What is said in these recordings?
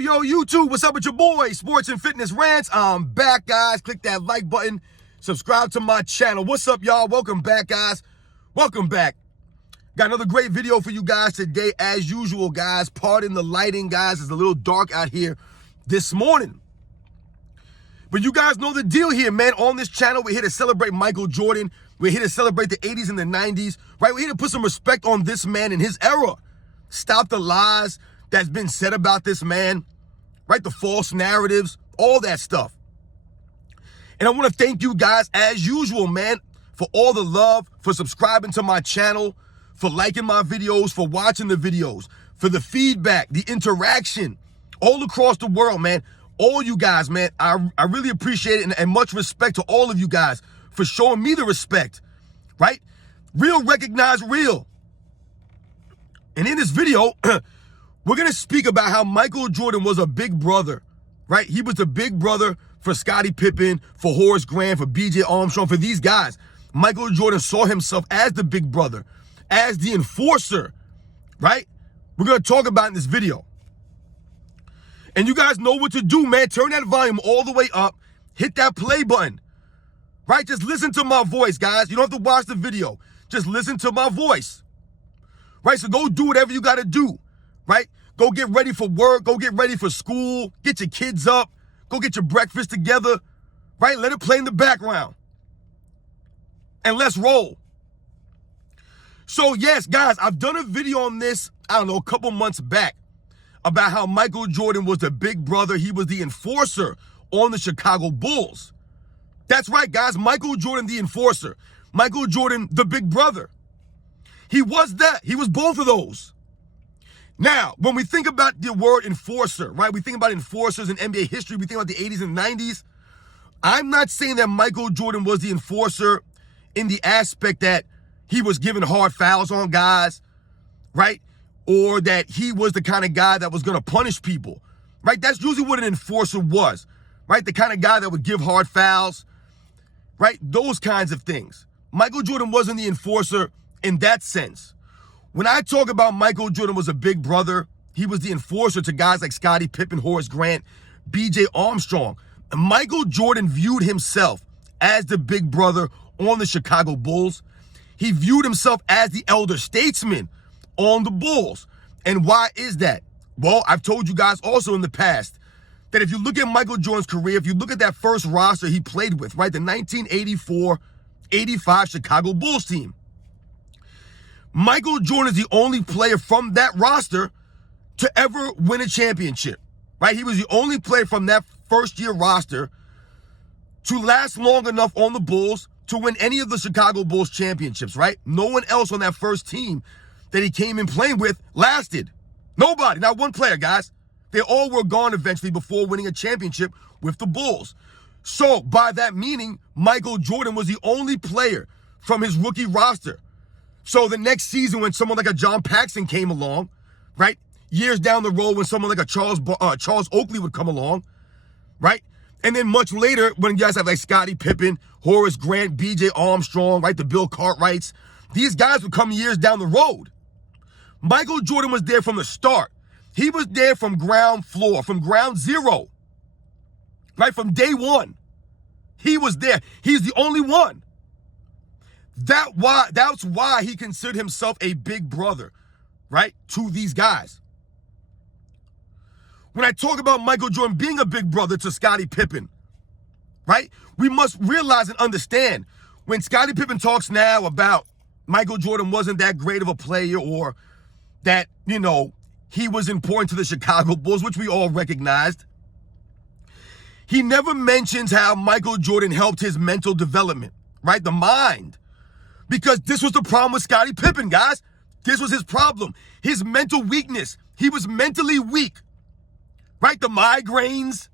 Yo, YouTube, what's up with your boy? Sports and Fitness Rants. I'm back, guys. Click that like button. Subscribe to my channel. What's up, y'all? Welcome back, guys. Welcome back. Got another great video for you guys today, as usual, guys. Pardon the lighting, guys. It's a little dark out here this morning. But you guys know the deal here, man. On this channel, we're here to celebrate Michael Jordan. We're here to celebrate the 80s and the 90s, right? We're here to put some respect on this man and his era. Stop the lies that's been said about this man, right? The false narratives, all that stuff. And I want to thank you guys, as usual, man, for all the love, for subscribing to my channel, for liking my videos, for watching the videos, for the feedback, the interaction, all across the world, man. All you guys, man, I really appreciate it, and much respect to all of you guys for showing me the respect, right? Real recognize real. And in this video, we're going to speak about how Michael Jordan was a big brother, right? He was the big brother for Scottie Pippen, for Horace Grant, for B.J. Armstrong, for these guys. Michael Jordan saw himself as the big brother, as the enforcer, right? We're going to talk about in this video. And you guys know what to do, man. Turn that volume all the way up. Hit that play button, right? Just listen to my voice, guys. You don't have to watch the video. Just listen to my voice, right? So go do whatever you got to do, right? Go get ready for work. Go get ready for school. Get your kids up. Go get your breakfast together, right? Let it play in the background. And let's roll. So, yes, guys, I've done a video on this, I don't know, a couple months back about how Michael Jordan was the big brother. He was the enforcer on the Chicago Bulls. That's right, guys. Michael Jordan, the enforcer. Michael Jordan, the big brother. He was that. He was both of those. Now, when we think about the word enforcer, right? We think about enforcers in NBA history. We think about the 80s and 90s. I'm not saying that Michael Jordan was the enforcer in the aspect that he was giving hard fouls on guys, right? Or that he was the kind of guy that was going to punish people, right? That's usually what an enforcer was, right? The kind of guy that would give hard fouls, right? Those kinds of things. Michael Jordan wasn't the enforcer in that sense. When I talk about Michael Jordan was a big brother, he was the enforcer to guys like Scottie, Pippen, Horace Grant, B.J. Armstrong. And Michael Jordan viewed himself as the big brother on the Chicago Bulls. He viewed himself as the elder statesman on the Bulls. And why is that? Well, I've told you guys also in the past that if you look at Michael Jordan's career, if you look at that first roster he played with, right, the 1984-85 Chicago Bulls team, Michael Jordan is the only player from that roster to ever win a championship, right? He was the only player from that first-year roster to last long enough on the Bulls to win any of the Chicago Bulls championships, right? No one else on that first team that he came in playing with lasted. Nobody, not one player, guys. They all were gone eventually before winning a championship with the Bulls. So, by that meaning, Michael Jordan was the only player from his rookie roster. So the next season when someone like a John Paxson came along, right? Years down the road when someone like a Charles Oakley would come along, right? And then much later when you guys have like Scottie Pippen, Horace Grant, B.J. Armstrong, right? The Bill Cartwrights. These guys would come years down the road. Michael Jordan was there from the start. He was there from ground floor, from ground zero, right? From day one. He was there. He's the only one. That's why he considered himself a big brother, right, to these guys. When I talk about Michael Jordan being a big brother to Scottie Pippen, right, we must realize and understand when Scottie Pippen talks now about Michael Jordan wasn't that great of a player or that, you know, he was important to the Chicago Bulls, which we all recognized. He never mentions how Michael Jordan helped his mental development, right, the mind. Because this was the problem with Scottie Pippen, guys. This was his problem. His mental weakness. He was mentally weak, right? The migraines,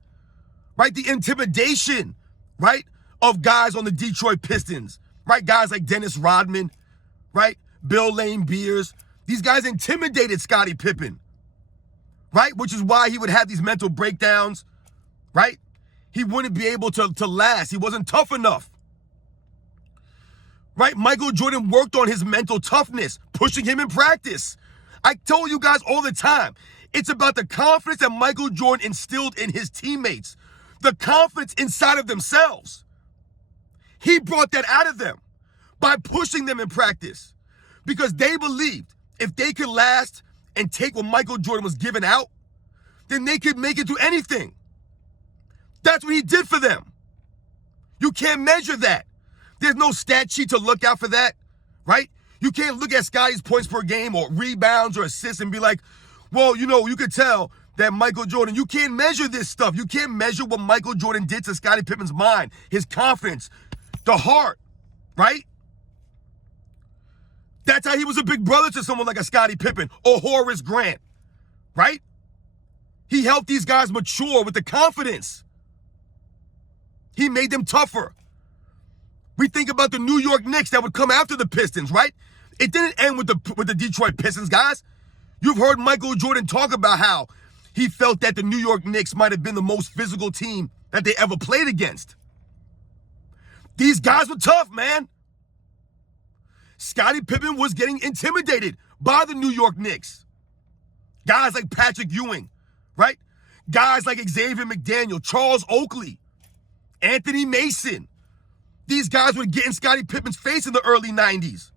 right? The intimidation, right? Of guys on the Detroit Pistons, right? Guys like Dennis Rodman, right? Bill Lane Beers. These guys intimidated Scottie Pippen, right? Which is why he would have these mental breakdowns, right? He wouldn't be able to last. He wasn't tough enough. Right? Michael Jordan worked on his mental toughness, pushing him in practice. I tell you guys all the time, It's about the confidence that Michael Jordan instilled in his teammates, the confidence inside of themselves. He brought that out of them by pushing them in practice because they believed if they could last and take what Michael Jordan was giving out, then they could make it through anything. That's what he did for them. You can't measure that. There's no stat sheet to look out for that, right? You can't look at Scottie's points per game or rebounds or assists and be like, well, you could tell that Michael Jordan, you can't measure this stuff. You can't measure what Michael Jordan did to Scottie Pippen's mind, his confidence, the heart, right? That's how he was a big brother to someone like a Scottie Pippen or Horace Grant, right? He helped these guys mature with the confidence. He made them tougher. We think about the New York Knicks that would come after the Pistons, right? It didn't end with the Detroit Pistons, guys. You've heard Michael Jordan talk about how he felt that the New York Knicks might have been the most physical team that they ever played against. These guys were tough, man. Scottie Pippen was getting intimidated by the New York Knicks. Guys like Patrick Ewing, right? Guys like Xavier McDaniel, Charles Oakley, Anthony Mason. These guys would get in Scottie Pippen's face in the early 90s.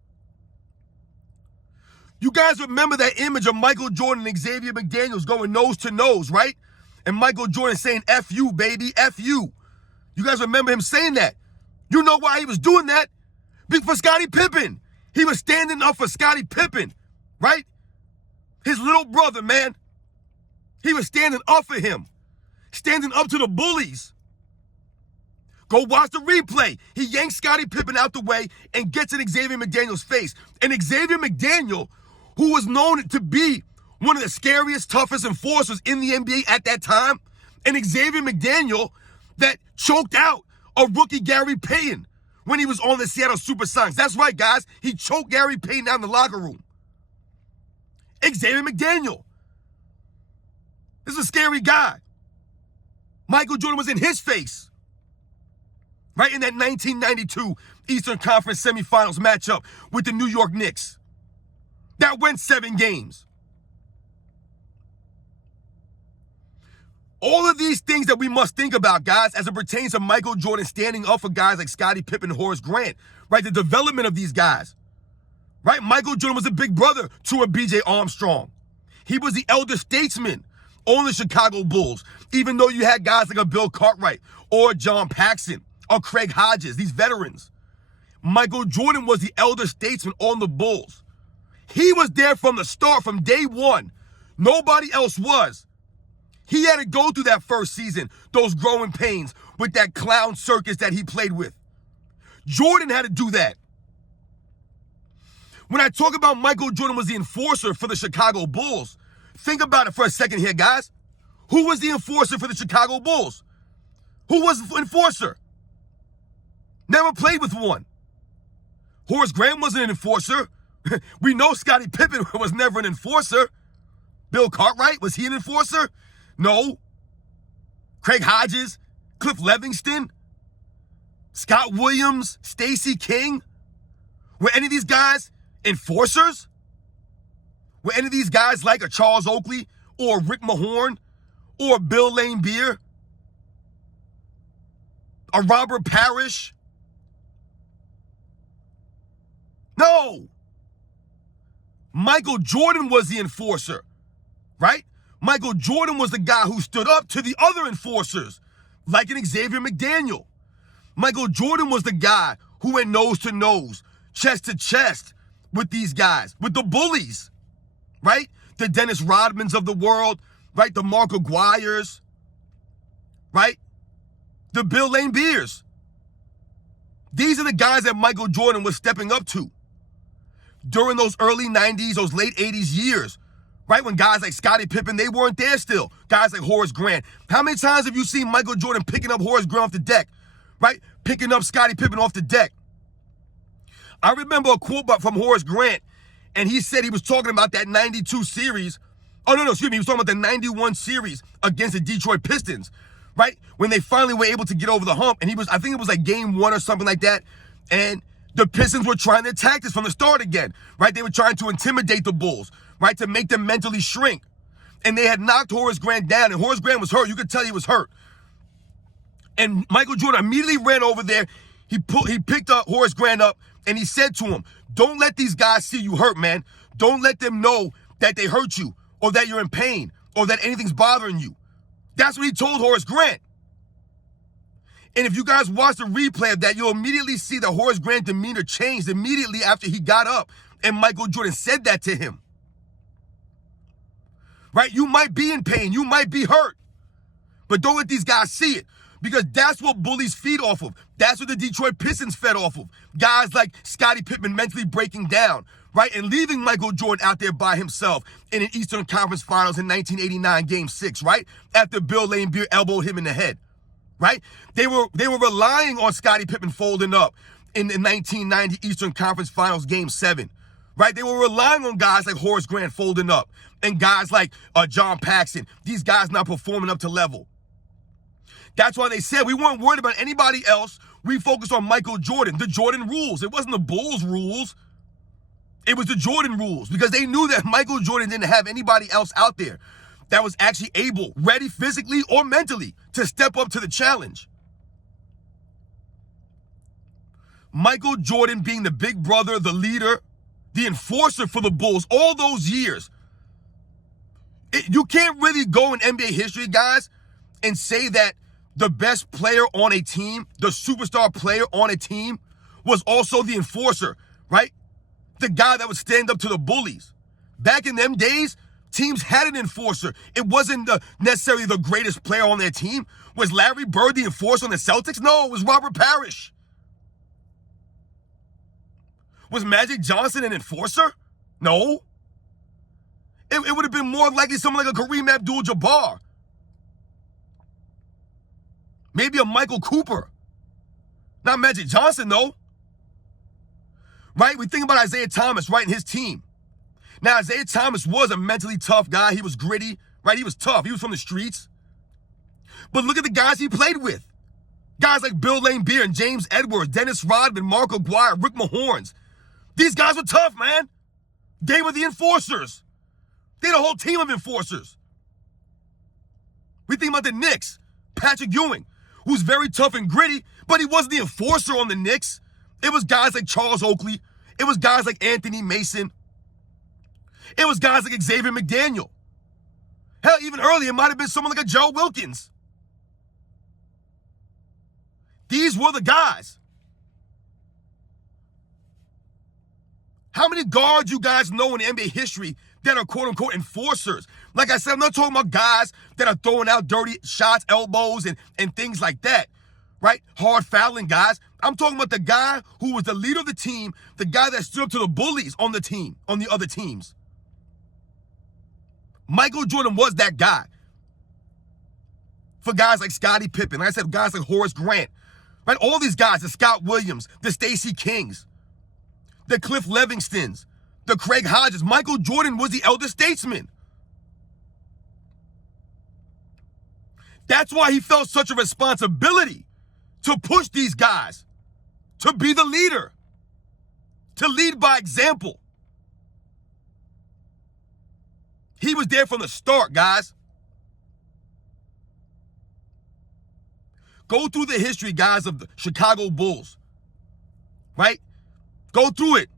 You guys remember that image of Michael Jordan and Xavier McDaniels going nose to nose, right? And Michael Jordan saying, F you, baby, F you. You guys remember him saying that. You know why he was doing that? For Scottie Pippen. He was standing up for Scottie Pippen, right? His little brother, man. He was standing up for him. Standing up to the bullies. Go watch the replay. He yanks Scottie Pippen out the way and gets in Xavier McDaniel's face. And Xavier McDaniel, who was known to be one of the scariest, toughest enforcers in the NBA at that time, and Xavier McDaniel that choked out a rookie Gary Payton when he was on the Seattle Supersonics. That's right, guys. He choked Gary Payton down in the locker room. Xavier McDaniel. This is a scary guy. Michael Jordan was in his face. Right in that 1992 Eastern Conference semifinals matchup with the New York Knicks. That went 7 games. All of these things that we must think about, guys, as it pertains to Michael Jordan standing up for guys like Scottie Pippen and Horace Grant, right? The development of these guys, right? Michael Jordan was a big brother to a B.J. Armstrong. He was the elder statesman on the Chicago Bulls, even though you had guys like a Bill Cartwright or John Paxson or Craig Hodges, these veterans. Michael Jordan was the elder statesman on the Bulls. He was there from the start, from day one. Nobody else was. He had to go through that first season, those growing pains with that clown circus that he played with. Jordan had to do that. When I talk about Michael Jordan was the enforcer for the Chicago Bulls, think about it for a second here, guys. Who was the enforcer for the Chicago Bulls? Who was the enforcer? Never played with one. Horace Grant wasn't an enforcer. We know Scottie Pippen was never an enforcer. Bill Cartwright, was he an enforcer? No. Craig Hodges, Cliff Livingston, Scott Williams, Stacey King. Were any of these guys enforcers? Were any of these guys like a Charles Oakley or Rick Mahorn or Bill Laimbeer? A Robert Parrish? No. Michael Jordan was the enforcer, right? Michael Jordan was the guy who stood up to the other enforcers, like an Xavier McDaniel. Michael Jordan was the guy who went nose to nose, chest to chest with these guys, with the bullies, right? The Dennis Rodmans of the world, right? The Mark Aguirres, right? The Bill Laimbeers. These are the guys that Michael Jordan was stepping up to during those early 90s, those late 80s years, right? When guys like Scottie Pippen, they weren't there still. Guys like Horace Grant. How many times have you seen Michael Jordan picking up Horace Grant off the deck, right? Picking up Scottie Pippen off the deck. I remember a quote from Horace Grant, and he said he was talking about that 92 series. Oh, no, excuse me. He was talking about the 91 series against the Detroit Pistons, right? When they finally were able to get over the hump. And I think it was like game 1 or something like that. And the Pistons were trying to attack this from the start again, right? They were trying to intimidate the Bulls, right? To make them mentally shrink. and they had knocked Horace Grant down, and Horace Grant was hurt. You could tell he was hurt. And Michael Jordan immediately ran over there. He picked up Horace Grant up, and he said to him, don't let these guys see you hurt, man. Don't let them know that they hurt you or that you're in pain or that anything's bothering you. That's what he told Horace Grant. And if you guys watch the replay of that, you'll immediately see that Horace Grant's demeanor changed immediately after he got up and Michael Jordan said that to him. Right? You might be in pain. You might be hurt. But don't let these guys see it. Because that's what bullies feed off of. That's what the Detroit Pistons fed off of. Guys like Scottie Pippen mentally breaking down, right? And leaving Michael Jordan out there by himself in an Eastern Conference Finals in 1989 Game 6, right? After Bill Laimbeer elbowed him in the head, right? They were relying on Scottie Pippen folding up in the 1990 Eastern Conference Finals Game 7, right? They were relying on guys like Horace Grant folding up and guys like John Paxson, these guys not performing up to level. That's why they said we weren't worried about anybody else. We focused on Michael Jordan, the Jordan rules. It wasn't the Bulls rules. It was the Jordan rules because they knew that Michael Jordan didn't have anybody else out there that was actually able, ready physically or mentally to step up to the challenge. Michael Jordan being the big brother, the leader, the enforcer for the Bulls all those years. You can't really go in NBA history, guys, and say that the best player on a team, the superstar player on a team, was also the enforcer, right? The guy that would stand up to the bullies. Back in them days, teams had an enforcer. It wasn't necessarily the greatest player on their team. Was Larry Bird the enforcer on the Celtics? No, it was Robert Parrish. Was Magic Johnson an enforcer? No. It would have been more likely someone like a Kareem Abdul-Jabbar. Maybe a Michael Cooper. Not Magic Johnson, though. Right? We think about Isaiah Thomas, right, and his team. Now, Isaiah Thomas was a mentally tough guy. He was gritty, right? He was tough. He was from the streets. But look at the guys he played with. Guys like Bill Laimbeer and James Edwards, Dennis Rodman, Mark Aguirre, Rick Mahorns. These guys were tough, man. They were the enforcers. They had a whole team of enforcers. We think about the Knicks. Patrick Ewing, who's very tough and gritty, but he wasn't the enforcer on the Knicks. It was guys like Charles Oakley. It was guys like Anthony Mason. It was guys like Xavier McDaniel. Hell, even earlier, it might have been someone like a Joe Wilkins. These were the guys. How many guards you guys know in NBA history that are quote-unquote enforcers? Like I said, I'm not talking about guys that are throwing out dirty shots, elbows, and things like that, right? Hard fouling guys. I'm talking about the guy who was the leader of the team, the guy that stood up to the bullies on the team, on the other teams. Michael Jordan was that guy. For guys like Scottie Pippen, like I said, guys like Horace Grant, right? All these guys, the Scott Williams, the Stacey Kings, the Cliff Livingstons, the Craig Hodges. Michael Jordan was the elder statesman. That's why he felt such a responsibility to push these guys, to be the leader, to lead by example. He was there from the start, guys. Go through the history, guys, of the Chicago Bulls, right? Go through it.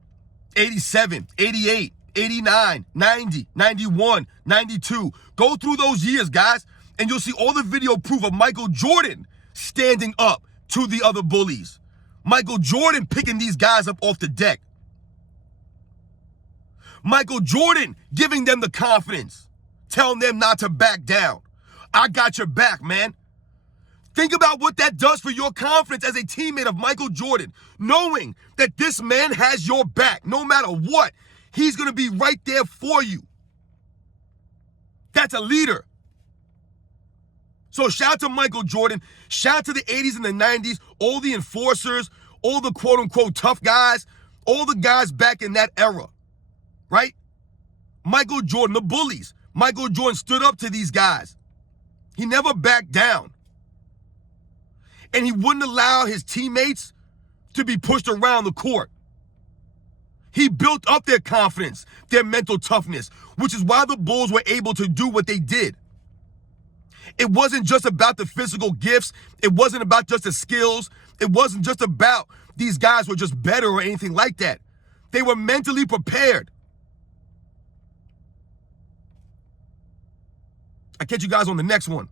87, 88, 89, 90, 91, 92. Go through those years, guys, and you'll see all the video proof of Michael Jordan standing up to the other bullies. Michael Jordan picking these guys up off the deck. Michael Jordan giving them the confidence, telling them not to back down. I got your back, man. Think about what that does for your confidence as a teammate of Michael Jordan, knowing that this man has your back. No matter what, he's going to be right there for you. That's a leader. So shout out to Michael Jordan. Shout out to the 80s and the 90s, all the enforcers, all the quote-unquote tough guys, all the guys back in that era, right? Michael Jordan, the bullies. Michael Jordan stood up to these guys. He never backed down. And he wouldn't allow his teammates to be pushed around the court. He built up their confidence, their mental toughness, which is why the Bulls were able to do what they did. It wasn't just about the physical gifts. It wasn't about just the skills. It wasn't just about these guys were just better or anything like that. They were mentally prepared. I'll catch you guys on the next one.